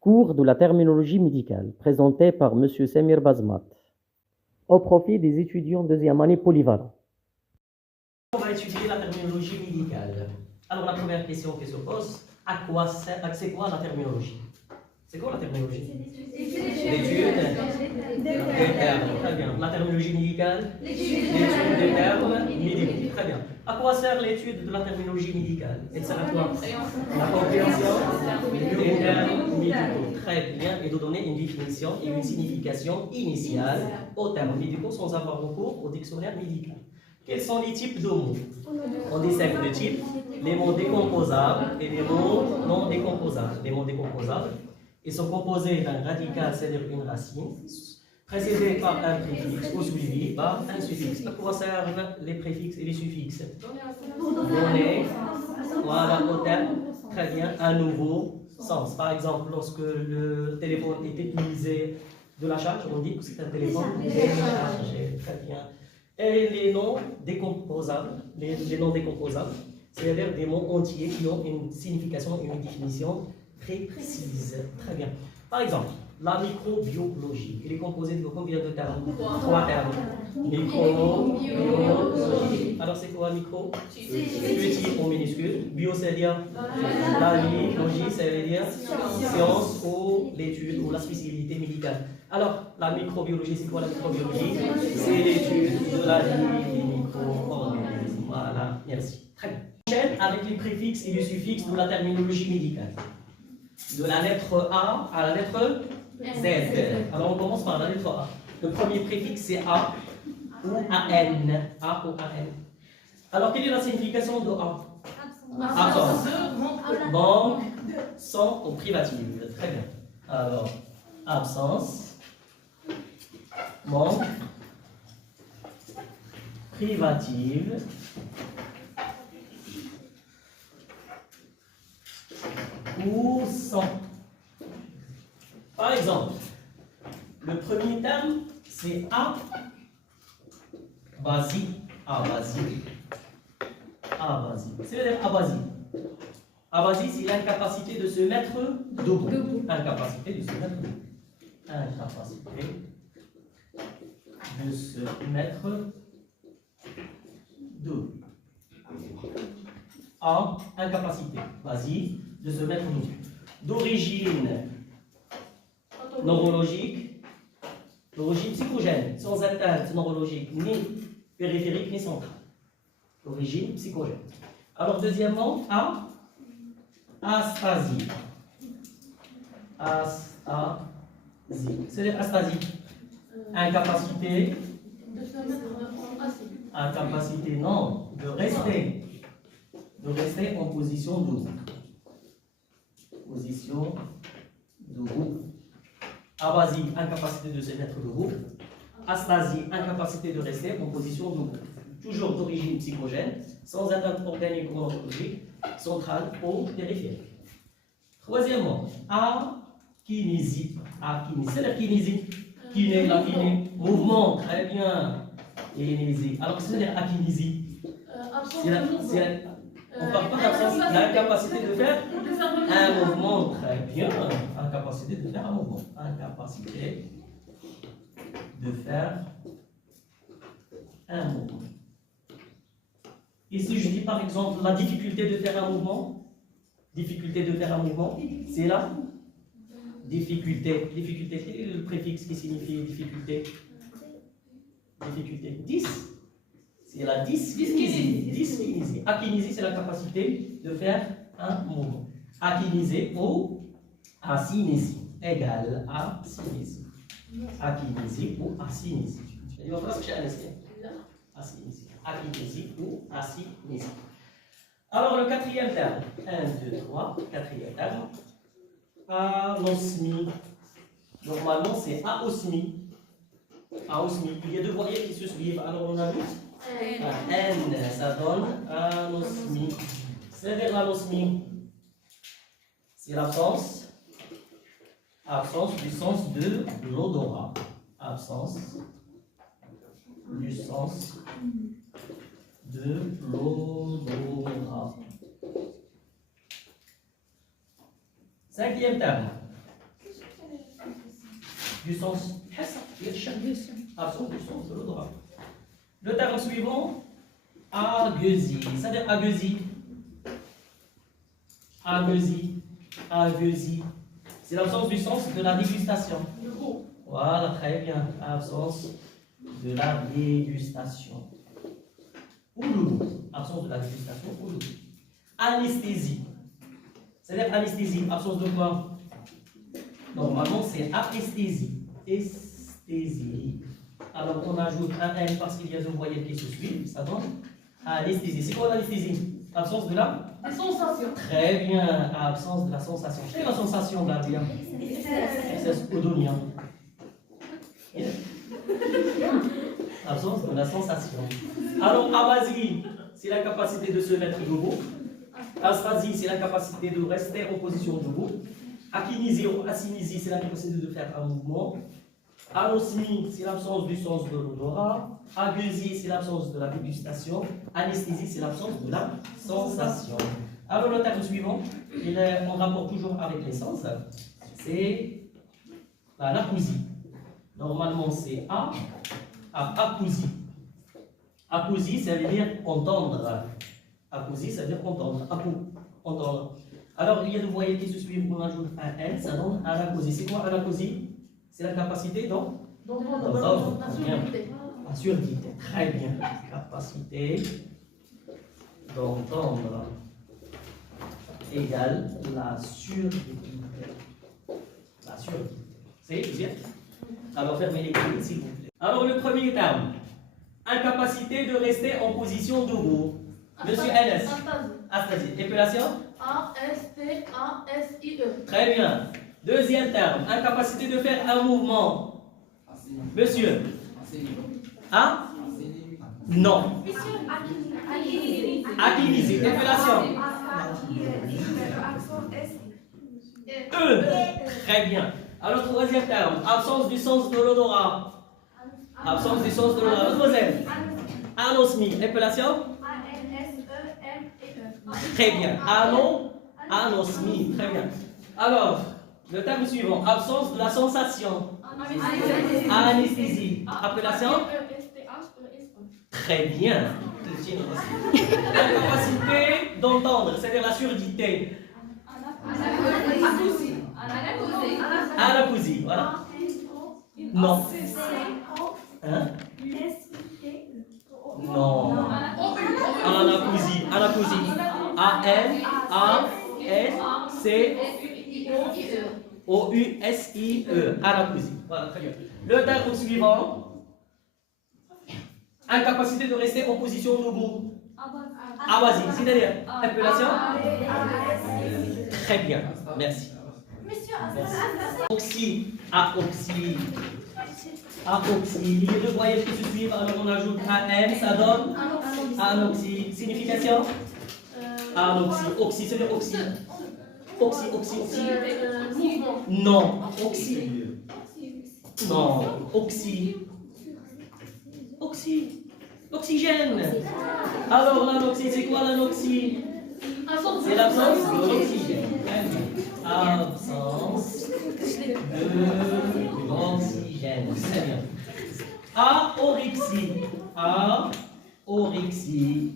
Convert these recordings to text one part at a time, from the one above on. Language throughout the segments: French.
Cours de la terminologie médicale, présenté par M. Samir Bazmat, au profit des étudiants deuxième année polyvalents. On va étudier la terminologie médicale. Alors la première question qui se pose, c'est quoi la terminologie? C'est quoi la terminologie? L'étude des termes. Très bien. La terminologie médicale? L'étude des termes médicaux. Très bien. À quoi sert l'étude de la terminologie médicale? Elle sert à quoi? La compréhension des termes médicaux. Très bien. Et de donner une définition et une signification initiale aux termes médicaux sans avoir recours au dictionnaire médical. Quels sont les types de mots? On distingue deux types, les mots décomposables et les mots non décomposables. Les mots décomposables, ils sont composés d'un radical, c'est-à-dire une racine, précédé par un préfixe ou suivi par un suffixe. À quoi servent les préfixes et les suffixes? Donner, voilà, au terme, très bien, un nouveau sens. Par exemple, lorsque le téléphone est utilisé de la charge, on dit que c'est un téléphone déchargé. Très bien. Et les noms décomposables, c'est-à-dire des mots entiers qui ont une signification et une définition très précise. Très bien. Par exemple, la microbiologie, elle est composée de combien de termes? Trois termes. Microbiologie. Alors c'est quoi micro? Petit ou minuscule. Bio, c'est-à-dire la vie. Logie, ça veut dire science ou l'étude ou la spécialité médicale. Alors, la microbiologie, c'est quoi la microbiologie? C'est l'étude de la vie des micro-organismes. Voilà, merci. Très bien. On enchaîne avec les préfixes et les suffixes de la terminologie médicale. De la lettre A à la lettre Z. Alors, on commence par la lettre A. Le premier préfixe, c'est A ou AN. A ou AN. Alors, quelle est la signification de A? Absence. Manque, sans ou privative. Très bien. Alors, absence. Manque, privative, ou sans. Par exemple, le premier terme, c'est abasie. Abasie. Abasie. C'est-à-dire abasie. Abasie, c'est l'incapacité de se mettre debout. Incapacité de se mettre debout. Incapacité de se mettre debout. A, incapacité. Vas-y, de se mettre debout. D'origine neurologique, d'origine psychogène, sans atteinte neurologique, ni périphérique, ni centrale. D'origine psychogène. Alors, deuxièmement, A, astasie. Astasie. C'est-à-dire astasie. Incapacité. Incapacité, non, de rester. De rester en position debout. Position debout. Abasie, incapacité de se mettre debout. Astasie, incapacité de rester en position debout. Toujours d'origine psychogène, sans atteinte organique ou neurologique, centrale ou périphérique. Troisièmement, akinésie. Akinésie, c'est la kinésie. Kiné, la kiné. Mouvement, très bien. Kinésie. Alors, qu'est-ce que c'est akinésie? On ne parle pas d'absence, l'incapacité de faire un mouvement, très bien. Incapacité de faire un mouvement. Incapacité de faire un mouvement. Et si je dis par exemple la difficulté de faire un mouvement, c'est la difficulté. Difficulté, quel est le préfixe qui signifie difficulté? Difficulté. 10. C'est la dyskinésie. Akinésie, c'est la capacité de faire un mouvement. Akinésie ou asynésie égale asynésie. Akinésie ou asynésie. Il va falloir que asynésie. Akinésie ou asynésie. Alors, le quatrième terme. 1, 2, 3. Quatrième terme. Anosmie. Normalement, c'est aosmie. Aosmie. Il y a deux voyelles qui se suivent. Alors, on a vu N, ça donne anosmie. C'est-à-dire l'anosmie, c'est l'absence du sens de l'odorat. Absence du sens de l'odorat. Cinquième terme. du sens. Absence du sens de l'odorat. Le terme suivant, agueusie. C'est-à-dire agueusie. Agueusie. Agueusie. C'est l'absence du sens de la dégustation. Voilà, très bien. Absence de la dégustation. Ou l'ouïe. Absence de la dégustation ou l'ouïe. Anesthésie. C'est-à-dire anesthésie. Absence de quoi? Normalement, c'est anesthésie. Esthésie. Alors, on ajoute un N parce qu'il y a deux voyelles qui se suivent. Ça donne anesthésie. C'est quoi l'anesthésie? Absence de la sensation. Très bien. Absence de la sensation. Quelle est la sensation, Gabriel? C'est odonien. Absence de la sensation. Alors, abasie, c'est la capacité de se mettre debout. Asphasie, c'est la capacité de rester en position debout. Akinésie ou asynésie, c'est la capacité de faire un mouvement. Anosmie, c'est l'absence du sens de l'odorat. Agueusie, c'est l'absence de la dégustation. Anesthésie, c'est l'absence de la sensation. Alors, le terme suivant, il est en rapport toujours avec les sens. C'est l'acousie. Normalement, c'est acousie. Acousie, ça veut dire entendre. Acousie, ça veut dire entendre. Entendre. Alors, il y a deux voyelles qui se suivent, on ajoute un N, ça donne anacousie. C'est quoi anacousie? C'est la capacité d'entendre. La surdité. Très bien. Capacité d'entendre égale la surdité. La surdité. C'est bien. Alors, fermez les yeux, s'il vous plaît. Alors, le premier terme. Incapacité de rester en position debout. Monsieur NS. Astasie. Épellation? A-S-T-A-S-I-E. Très bien. Deuxième terme. Incapacité de faire un mouvement. Monsieur. Ah? Non. Akinésie. Épellation? E. Très bien. Alors, troisième terme. Absence du sens de l'odorat. Absence du sens de l'odorat. Mademoiselle. Anosmie. Épellation? Très bien. Anosmie. Très bien. Alors, le terme suivant. Absence de la sensation. Anesthésie. Appellation? Très bien. Incapacité d'entendre, c'est-à-dire la surdité. Anacousie. Voilà. Non. Hein? Non. Anacousie. Anacousie. A-N-A-S-C-O-U-S-I-E. Anacousie. Voilà, très bien. Le terme suivant. Incapacité de rester en position debout. Abasie. C'est-à-dire appellation? Très bien. Merci. Merci. Oxy. Aoxy. Aoxy. Il y a deux voyelles qui se suivent, alors on ajoute un M, ça donne anoxy. Signification? Anoxy. Oxy, c'est le oxy. Oxy. Non. Oxy. Non. Oxy. Oxygène. Alors l'anoxie, c'est quoi l'anoxie? C'est l'absence de l'oxygène. Absence de l'oxygène. Très bien. Aorexie.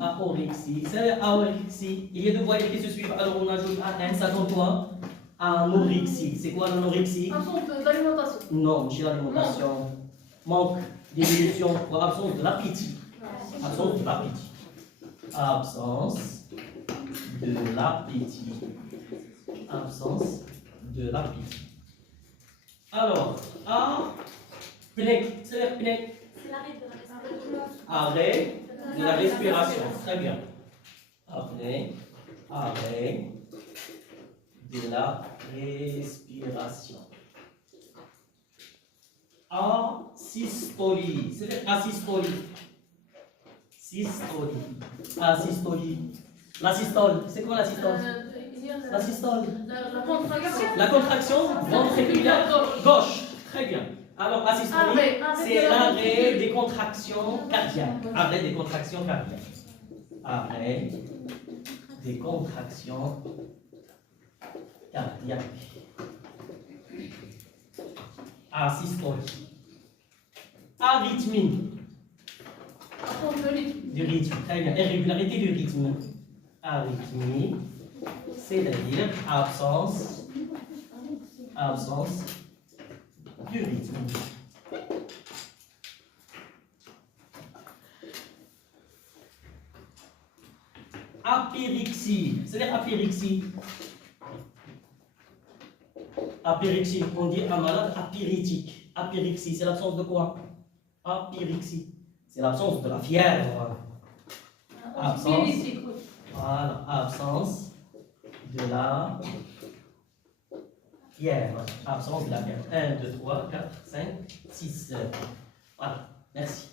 Aorexie. C'est aorexie. Il y a deux voyelles qui se suivent, alors on ajoute un N, ça donne quoi? Anorexie. C'est quoi l'anorexie? Absence d'alimentation. Non, j'ai l'alimentation. Manque d'évolution ou absence de l'appétit. Absence de l'appétit. Absence de l'appétit. Absence de l'appétit. Alors, apnée, c'est l'apnée. Arrêt de la respiration. Très bien. Apnée, arrêt de la respiration. Asystolie, c'est asystolie. Asystolie. La systole, c'est quoi la systole? La systole. La contraction. La contraction ventriculaire gauche. Très bien. Alors, asystolie, c'est l'arrêt des contractions cardiaques. Arrêt des contractions cardiaques. Arrêt des contractions cardiaques. Asystolie. Arythmie. Absence de rythme. Du rythme. Très bien. Irrégularité du rythme. Arythmie, c'est-à-dire absence du rythme. Apyrexie, c'est-à-dire apyrexie. Apyrexie, on dit un malade apyrétique. Apyrexie, c'est l'absence de quoi? Apyrexie, c'est l'absence de la fièvre. Absence. Spiritique, oui. Voilà, absence de la fièvre. Absence de la fièvre. 1, 2, 3, 4, 5, 6. Voilà, merci.